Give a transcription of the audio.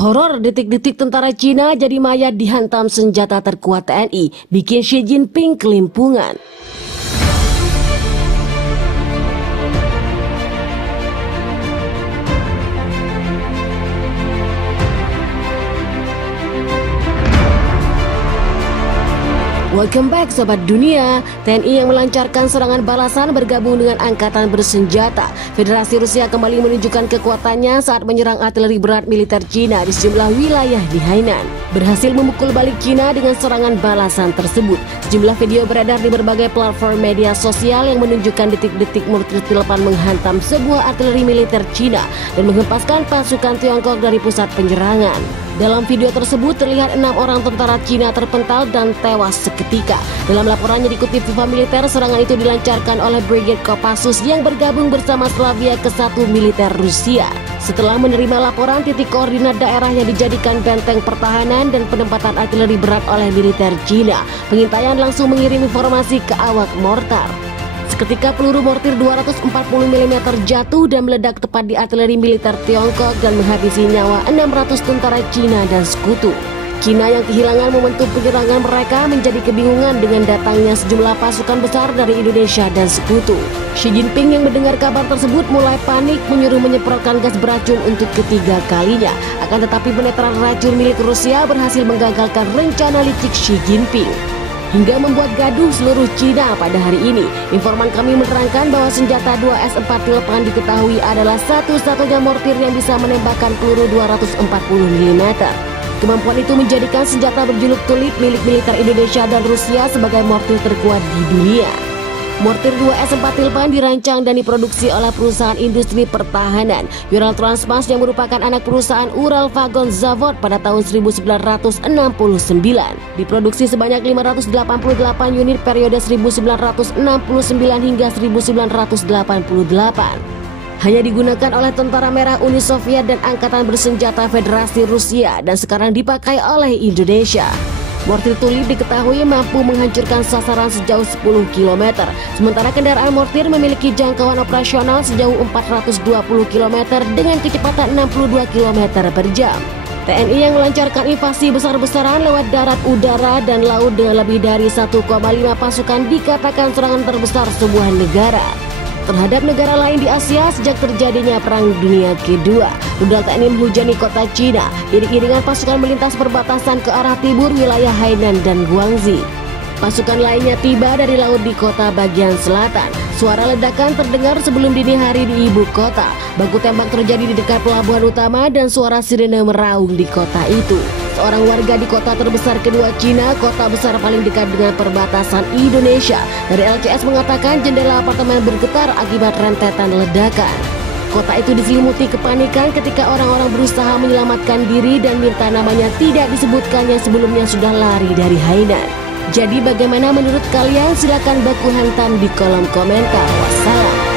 Horor detik-detik tentara Cina jadi mayat dihantam senjata terkuat TNI, bikin Xi Jinping kelimpungan. Welcome back Sobat Dunia. TNI yang melancarkan serangan balasan bergabung dengan angkatan bersenjata. Federasi Rusia kembali menunjukkan kekuatannya saat menyerang artileri berat militer Cina di sejumlah wilayah di Hainan. Berhasil memukul balik Cina dengan serangan balasan tersebut. Sejumlah video beredar di berbagai platform media sosial yang menunjukkan detik-detik mortir Tilepan menghantam sebuah artileri militer Cina dan menghempaskan pasukan Tiongkok dari pusat penyerangan. Dalam video tersebut terlihat 6 orang tentara Cina terpental dan tewas seketika. Dalam laporannya dikutip Viva Militer, serangan itu dilancarkan oleh Brigade Kopassus yang bergabung bersama Slavia ke-1 militer Rusia. Setelah menerima laporan titik koordinat daerah yang dijadikan benteng pertahanan dan penempatan artileri berat oleh militer Cina, pengintaian langsung mengirim informasi ke awak mortar. Seketika peluru mortir 240 mm jatuh dan meledak tepat di artileri militer Tiongkok dan menghabisi nyawa 600 tentara Cina dan sekutu. Cina yang kehilangan momentum penyerangan mereka menjadi kebingungan dengan datangnya sejumlah pasukan besar dari Indonesia dan sekutu. Xi Jinping yang mendengar kabar tersebut mulai panik, menyuruh menyemprotkan gas beracun untuk ketiga kalinya. Akan tetapi penetran racun milik Rusia berhasil menggagalkan rencana licik Xi Jinping, hingga membuat gaduh seluruh Cina pada hari ini. Informan kami menerangkan bahwa senjata 2S4 Tilepan diketahui adalah satu-satunya mortir yang bisa menembakkan peluru 240 mm. Kemampuan itu menjadikan senjata berjuluk Tulip milik militer Indonesia dan Rusia sebagai mortir terkuat di dunia. Mortir 2S4 Tilepan dirancang dan diproduksi oleh perusahaan industri pertahanan Ural Transmas yang merupakan anak perusahaan Ural Vagon Zavod pada tahun 1969. Diproduksi sebanyak 588 unit periode 1969 hingga 1988. Hanya digunakan oleh Tentara Merah Uni Soviet dan Angkatan Bersenjata Federasi Rusia dan sekarang dipakai oleh Indonesia. Mortir Tulip diketahui mampu menghancurkan sasaran sejauh 10 km, sementara kendaraan mortir memiliki jangkauan operasional sejauh 420 km dengan kecepatan 62 km per jam. TNI yang melancarkan invasi besar-besaran lewat darat, udara, dan laut dengan lebih dari 1,5 pasukan dikatakan serangan terbesar sebuah negara terhadap negara lain di Asia sejak terjadinya Perang Dunia Kedua. Rudal TNI menghujani kota Cina, iring-iringan pasukan melintas perbatasan ke arah timur wilayah Hainan dan Guangxi. Pasukan lainnya tiba dari laut di kota bagian selatan. Suara ledakan terdengar sebelum dini hari di ibu kota. Baku tembak terjadi di dekat pelabuhan utama dan suara sirene meraung di kota itu. Seorang warga di kota terbesar kedua Cina, kota besar paling dekat dengan perbatasan Indonesia, dari LCS mengatakan jendela apartemen bergetar akibat rentetan ledakan. Kota itu diselimuti kepanikan ketika orang-orang berusaha menyelamatkan diri dan minta namanya tidak disebutkan yang sebelumnya sudah lari dari Hainan. Jadi bagaimana menurut kalian? Silakan baku hantam di kolom komentar. Wassalam.